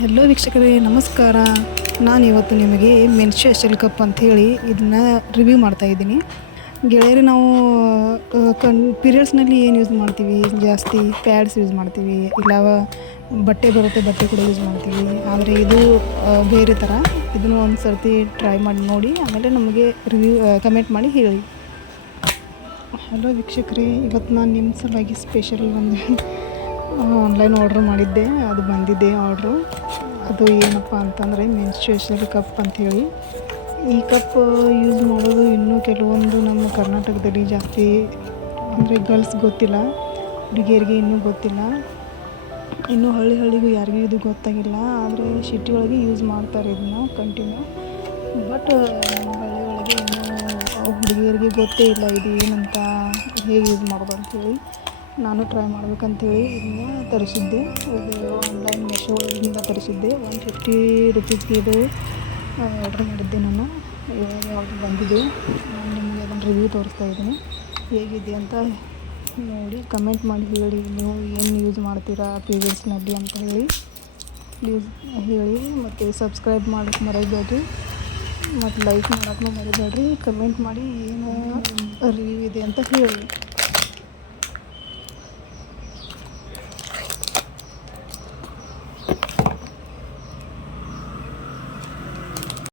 Hello ವೀಕ್ಷಕರೇ, ನಮಸ್ಕಾರ. ನಾನು ಇವತ್ತು ನಿಮಗೆ ಮೆನ್ಸ್ಟ್ರುಯೇಷನ್ ಕಪ್ ಅಂಥೇಳಿ ಇದನ್ನ ರಿವ್ಯೂ ಮಾಡ್ತಾ ಇದ್ದೀನಿ. ಗೆಳೆಯರು, ನಾವು ಕಣ್ ಪೀರಿಯಡ್ಸ್ನಲ್ಲಿ ಏನು ಯೂಸ್ ಮಾಡ್ತೀವಿ? ಜಾಸ್ತಿ ಪ್ಯಾಡ್ಸ್ ಯೂಸ್ ಮಾಡ್ತೀವಿ, ಇಲ್ಲ ಬಟ್ಟೆ ಬರುತ್ತೆ, ಬಟ್ಟೆ ಕೂಡ ಯೂಸ್ ಮಾಡ್ತೀವಿ. ಆದರೆ ಇದು ಬೇರೆ ಥರ ಇದನ್ನು ಒಂದು ಸರ್ತಿ ಟ್ರೈ ಮಾಡಿ ನೋಡಿ, ಆಮೇಲೆ ನಮಗೆ ರಿವ್ಯೂ ಕಮೆಂಟ್ ಮಾಡಿ ಹೇಳಿ. ಹಲೋ ವೀಕ್ಷಕರೇ, ಇವತ್ತು ನಾನು ನಿಮ್ಮ ಸಲುವಾಗಿ ಸ್ಪೆಷಲ್ ಒಂದು ಆನ್ಲೈನ್ ಆರ್ಡ್ರ್ ಮಾಡಿದ್ದೆ, ಅದು ಬಂದಿದೆ ಆರ್ಡ್ರು ಅದು ಏನಪ್ಪ ಅಂತಂದರೆ ಮೆನ್ಸ್ಟ್ರೇಷನಲ್ ಕಪ್ ಅಂಥೇಳಿ ಈ ಕಪ್ ಯೂಸ್ ಮಾಡೋದು ಇನ್ನೂ ಕೆಲವೊಂದು ನಮ್ಮ ಕರ್ನಾಟಕದಲ್ಲಿ ಜಾಸ್ತಿ ಅಂದರೆ ಗರ್ಲ್ಸ್ ಗೊತ್ತಿಲ್ಲ, ಹುಡುಗಿಯರಿಗೆ ಇನ್ನೂ ಗೊತ್ತಿಲ್ಲ. ಇನ್ನೂ ಹಳ್ಳಿ ಹಳ್ಳಿಗೂ ಯಾರಿಗೂ ಇದು ಗೊತ್ತಾಗಿಲ್ಲ, ಆದರೆ ಸಿಟಿ ಒಳಗೆ ಯೂಸ್ ಮಾಡ್ತಾರೆ ಇದನ್ನು ಕಂಟಿನ್ಯೂ ಬಟ್ ನಮ್ಮ ಹಳ್ಳಿ ಒಳಗೆ ಇನ್ನೂ ಹುಡುಗಿಯರಿಗೆ ಗೊತ್ತೇ ಇಲ್ಲ ಇದು ಏನಂತ, ಹೇಗೆ ಯೂಸ್ ಮಾಡೋದು ಅಂಥೇಳಿ ನಾನು ಟ್ರೈ ಮಾಡ್ಬೇಕಂತೇಳಿ ಇದನ್ನ ತರಿಸಿದ್ದೆ. ಇದು ಆನ್ಲೈನ್ ಒಳಗಿಂದ ತರಿಸಿದ್ದೆ. ಒನ್ ಫಿಫ್ಟಿ ರುಪೀಸ್ಗೆ ಇದು ಆರ್ಡ್ರ್ ಮಾಡಿದ್ದೆ ನಾನು. ಇವಾಗ ಆರ್ಡ್ರ್ ಬಂದಿದೆ, ನಾನು ನಿಮಗೆ ಅದನ್ನು ರಿವ್ಯೂ ತೋರಿಸ್ತಾ ಇದ್ದೀನಿ. ಹೇಗಿದೆ ಅಂತ ನೋಡಿ ಕಮೆಂಟ್ ಮಾಡಿ ಹೇಳಿ. ನೀವು ಏನು ಯೂಸ್ ಮಾಡ್ತೀರಾ ಪೀರಿಯಡ್ಸ್ನಲ್ಲಿ ಅಂತ ಹೇಳಿ. ಪ್ಲೀಸ್ ಹೇಳಿ, ಮತ್ತು ಸಬ್ಸ್ಕ್ರೈಬ್ ಮಾಡೋಕ್ಕೆ ಮರಿಬೇಡ್ರಿ. ಮತ್ತು ಲೈಕ್ ಮಾಡೋಕ್ಕೂ ಮರಿಬೇಡ್ರಿ. ಕಮೆಂಟ್ ಮಾಡಿ ಏನು ರಿವ್ಯೂ ಇದೆ ಅಂತ ಹೇಳಿ.